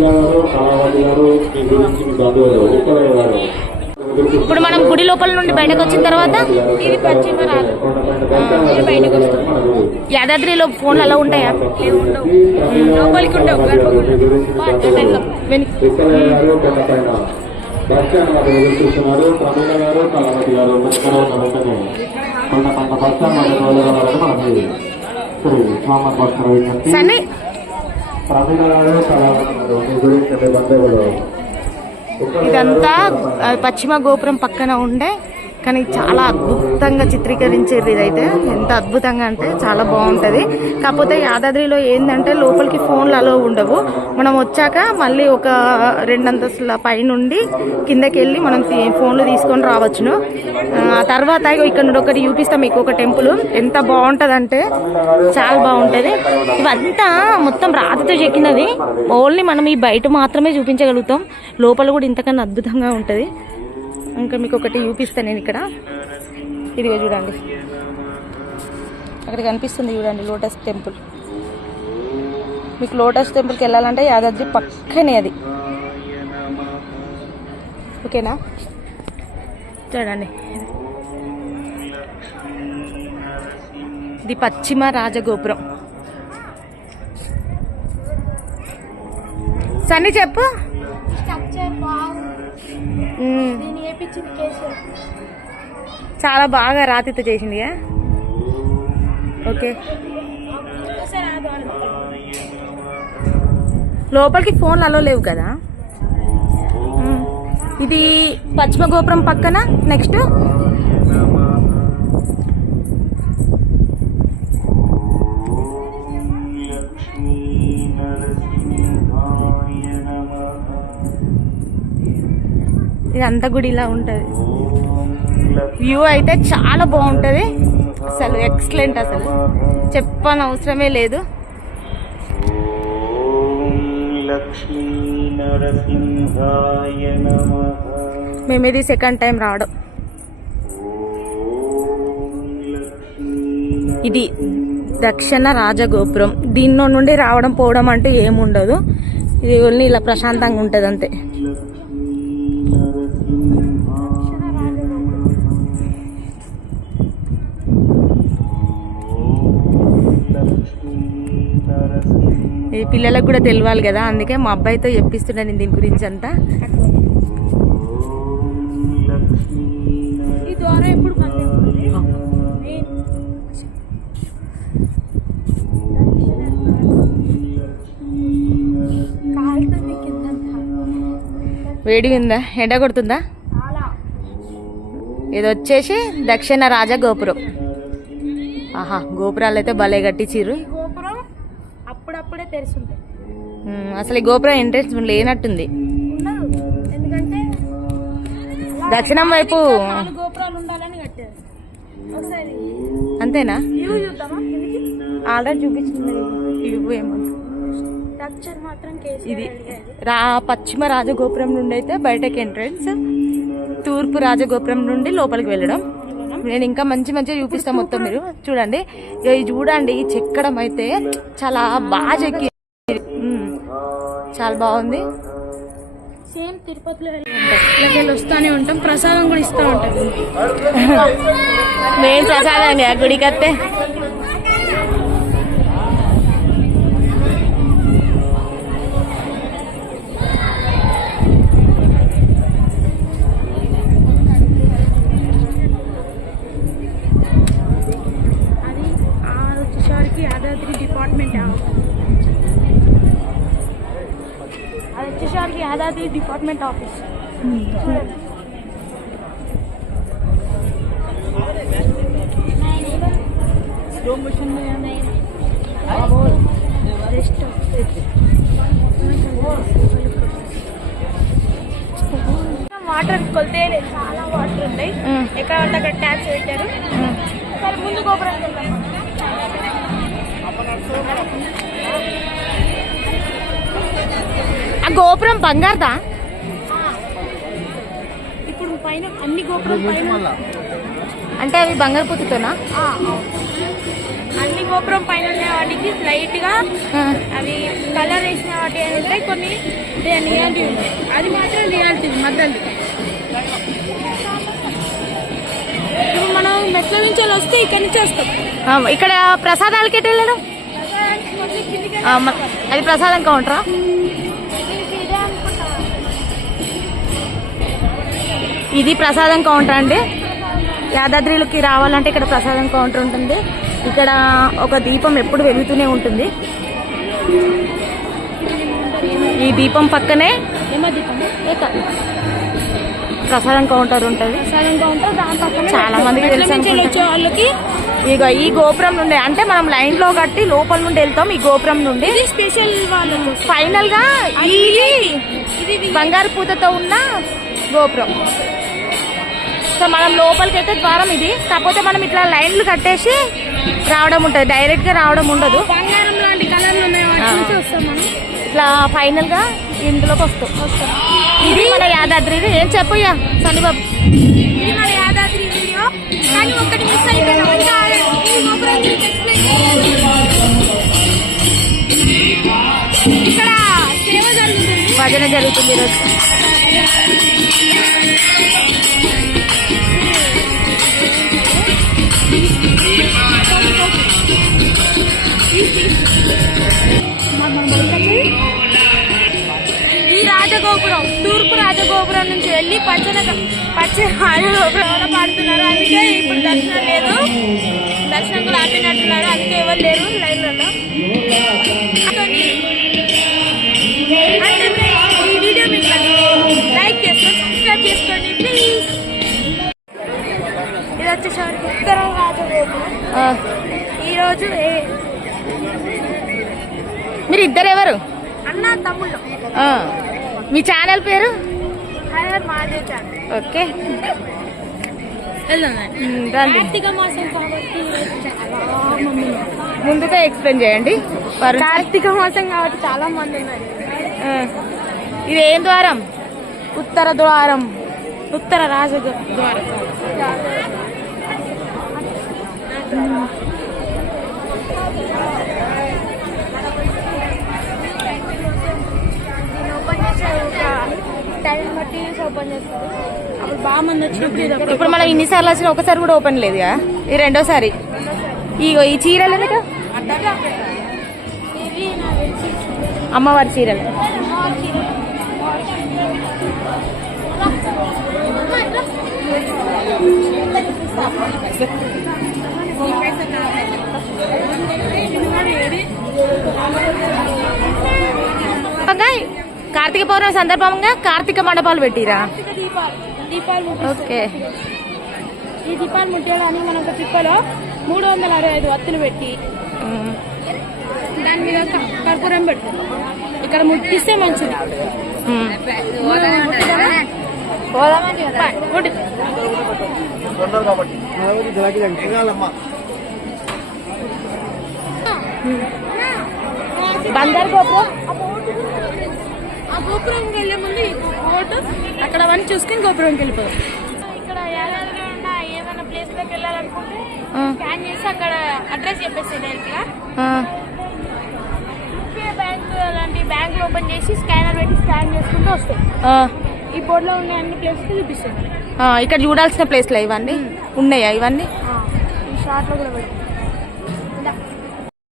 గారు కళావతి గారు మీ గురించి మీ బంధువులు ఉత్తరయ్య ఇప్పుడు మనం గుడి లోపల నుండి బయటకు వచ్చిన తర్వాత ఇది పశ్చిమ యాదాద్రిలో ఫోన్లు అలా ఉంటాయా లోపలికి ఉండవు సన్నీ ఇదంతా పశ్చిమ గోపురం పక్కన ఉండే కానీ చాలా అద్భుతంగా చిత్రీకరించారు ఇదైతే. ఎంత అద్భుతంగా అంటే చాలా బాగుంటుంది. కాకపోతే యాదాద్రిలో ఏంటంటే లోపలికి ఫోన్లు అలో ఉండవు. మనం వచ్చాక మళ్ళీ ఒక రెండంతస్తుల పైనుండి కిందకి వెళ్ళి మనం తీ- ఫోన్లు తీసుకొని రావచ్చును. ఆ, తర్వాత ఇక్కడ నుండి ఒకటి చూపిస్తాం మీకు ఒక టెంపుల్. ఎంత బాగుంటుంది చాలా బాగుంటుంది. ఇవంతా మొత్తం రాతితో చెక్కినది. ఓన్లీ మనం ఈ బయట మాత్రమే చూపించగలుగుతాం. లోపల కూడా ఇంతకన్నా అద్భుతంగా ఉంటుంది. ఇంకా మీకు ఒకటి చూపిస్తాను నేను ఇక్కడ. ఇదిగో చూడండి. అక్కడ కనిపిస్తుంది చూడండి లోటస్ టెంపుల్. మీకు లోటస్ టెంపుల్కి వెళ్ళాలంటే యాదాద్రి పక్కనే అది. ఓకేనా? చూడండి. ఇది పశ్చిమ రాజగోపురం. సన్ని చెప్పు. చాలా బాగా రాతితో చేసింది? ఓకే. లోపలికి ఫోన్లు అలో లేవు కదా. ఇది పశ్చిమ గోపురం పక్కన నెక్స్ట్? ఇదంతా గుడి ఇలా ఉంటుంది. వ్యూ అయితే చాలా బాగుంటుంది. అసలు ఎక్సలెంట్ అసలు. చెప్పని అవసరమే లేదు. లక్ష్మీ మేము ఇది సెకండ్ టైం రావడం ఇది దక్షిణ రాజగోపురం. దీనిలో నుండి రావడం పోవడం అంటూ ఏముండదు. ఇది ఓన్లీ ఇలా ప్రశాంతంగా ఉంటుంది అంతే ఈ పిల్లలకు కూడా తెలియాలి కదా. అందుకే మా అబ్బాయితో చెప్పిస్తున్నాను దీని గురించి అంతా. వేడి ఉందా? ఎండ కొడుతుందా? ఇది వచ్చేసి దక్షిణ రాజ గోపురం ఆహా గోపురాలు అయితే భలే కట్టించిర్రు. తెరుచుంటాయి ఉమ్, అసలు ఈ గోపురం ఎంట్రెన్స్ లేనట్టుంది. ఎందుకంటే దక్షిణం వైపు. గోపురాలు ఉండాలని కట్టారు. ఒకసారి అంతేనా? ఆల్రెడీ చూపించింది. ఏమో. ఇది రా పశ్చిమ రాజగోపురం నుండి అయితే బయటకి ఎంట్రన్స్. తూర్పు రాజగోపురం నుండి లోపలికి వెళ్ళడం. నేను ఇంకా మంచి మంచిగా చూపిస్తాను మొత్తం మీరు. చూడండి. ఇది చూడండి చెక్కడం అయితే చాలా బాగా చెక్కి. చాలా బాగుంది. సేమ్ తిరుపతిలో వెళ్ళి వస్తానే ఉంటాం. ప్రసాదం కూడా ఇస్తూ ఉంటాం. మెయిన్ ప్రసాదం గుడికి వస్తే యాదాద్రి డిపార్ట్మెంట్ ఆఫీస్ అది వచ్చేసరికి యాదాద్రి డిపార్ట్మెంట్ ఆఫీస్ చూడండి. రెస్ట్ వాటర్ కొలితే చాలా వాటర్ మ్మ్. ఎక్కడ పడితే అక్కడ ట్యాప్స్ పెట్టారు. సరే ముందు గోపురం వెళ్దాం. ఆ గోపురం బంగారదా? ఇప్పుడు పైన అన్ని గోపురం పైన అంటే అవి బంగారు పుత్తుతోనా. అన్ని గోపురం పైన ఉన్న వాటికి లైట్గా అవి కలర్ వేసిన వాటి ఉంటాయి కొన్ని రియాలిటీ ఉంటాయి అది మాత్రం రియాలిటీ మద్దలు ఇప్పుడు మనం మెట్ల నుంచి వస్తే ఇక్కడ నుంచి వస్తాం. ఆ, ఇక్కడ ప్రసాదాలకి ఎటు మ- అది ప్రసాదం కౌంటరా? ఇదే ప్రసాదం కౌంటర్ అండి. యాదాద్రిలోకి రావాలంటే ఇక్కడ ప్రసాదం కౌంటర్ ఉంటుంది. ఇక్కడ ఒక దీపం ఎప్పుడు వెలుగుతూనే ఉంటుంది. ఈ దీపం పక్కనే ప్రసాదం కౌంటర్ ఉంటుంది. చాలా మందికి తెలుసు వాళ్ళకి ఇక ఈ గోపురం నుండి అంటే మనం లైన్లో కట్టి లోపల నుండి వెళ్తాం ఈ గోపురం నుండి. ఇది స్పెషల్ ఫైనల్గా ఇది బంగారు పూతతో ఉన్న గోపురం. సో మనం లోపలికి అయితే ద్వారం ఇది. కాకపోతే మనం ఇట్లా లైన్లు కట్టేసి రావడం ఉంటుంది. డైరెక్ట్గా రావడం ఉండదు. బంగారం లాంటి కలర్లు ఇట్లా ఫైనల్గా ఇందులోకి వస్తాం. వస్తాం. ఇది మన యాదాద్రి ఏం చెప్పయ్యా ఇది మన యాదాద్రి వీడియో. కానీ జరుగుతుంది జరుగుతుంది ఈరోజు? ఈ రాజగోపురం తూర్పు రాజగోపురం నుంచి వెళ్ళి పచ్చన పచ్చ రాజగోపురంలో పాడుతున్నారు. అందుకే ఇప్పుడు దర్శనం లేదు. దర్శనం కూడా ఆపినట్టున్నారు అందుకే ఎవరు లేరు లైన్లలో. ఈరోజు ఏ- మీరు ఇద్దరు ఎవరు అన్న తమ్ముళ్ళు. ఆ, మీ ఛానల్ పేరు? హైదరాబాద్ మాదే ఛానల్. ఓకే. ముందుగా ఎక్స్ప్లెయిన్ చేయండి. కార్తీక మాసం కాబట్టి చాలా మంది ఉన్నారు. ఇది ఏం ద్వారం? ఉత్తర ద్వారం. ఉత్తర రాజ ద్వారం. టైం బట్టి ఓపెన్ అప్పుడు బాగా మంది వచ్చినప్పుడు ఇప్పుడు మనం ఇన్నిసార్లు వచ్చిన ఒకసారి కూడా ఓపెన్ లేదు ఈ రెండోసారి. ఇగో ఈ చీరలు అమ్మవారి చీరలు అమ్మవారి చీరలు. పౌర్ణమి సందర్భంగా కార్తీక మండపాలు పెట్టిరా. ఓకే ఈ దీపాలు ముట్టేయడానికి మనం ఒక తిప్పలో మూడు వందల అరవై ఐదు వత్తులు పెట్టి. దాని మీద కర్పూరం పెడతాం ఇక్కడ ముట్టిస్తే మంచిది. బంగారు గోపురం గోపురంకి వెళ్ళే ముందు ఈ బోటు అక్కడ అవన్నీ చూసుకుని గోపురంకి వెళ్ళిపోదాం. ఇక్కడ యాదాద్రి ఉన్న ఏమైనా ప్లేస్లోకి వెళ్ళాలనుకుంటే స్కాన్ చేసి అక్కడ అడ్రస్ చెప్పేసి యూపీఐ బ్యాంక్ లాంటి బ్యాంకులు ఓపెన్ చేసి స్కానర్ పెట్టి స్కాన్ చేసుకుంటూ వస్తాయి. ఈ బోర్డులో ఉన్న అన్ని ప్లేసెస్ చూపిస్తాయి ఇక్కడ చూడాల్సిన ప్లేస్లు ఇవన్నీ? ఉన్నాయా ఇవన్నీ? ఈ షార్ట్లో కూడా